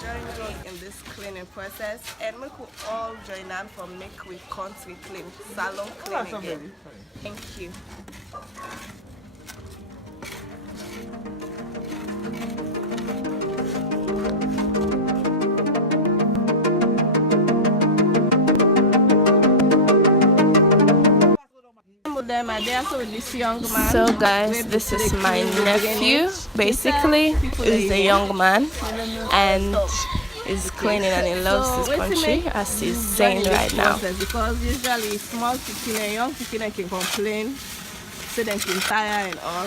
join me in this cleaning process and make we all join hand for make we country clean, salon clean again. Thank you. So guys, this is my nephew. Basically, he's a young man and is cleaning and he loves his country, as he's saying right now. Because usually small people and young people can complain, say they can tire and all.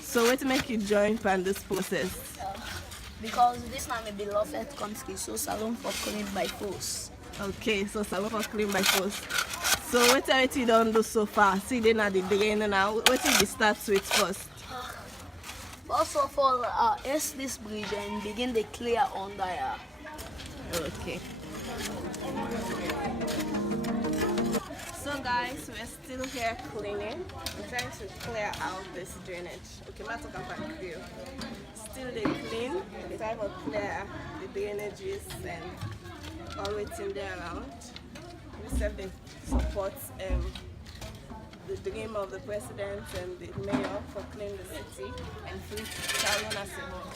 So what make you join in this process? Because this now my beloved country, so salon for cleaning by force. Okay, so salon for clean by force. So what you don't do so far? See, they not the beginning now. What did you start with first? First of all, S this bridge and begin the clear on there. Okay. So guys, we're still here cleaning. We're trying to clear out this drainage. Okay, I'm talking about clear. Still they clean. They try to clear the drainages and all waiting there around. We said they support the dream of the president and the mayor for cleaning the city and Freetown as a whole.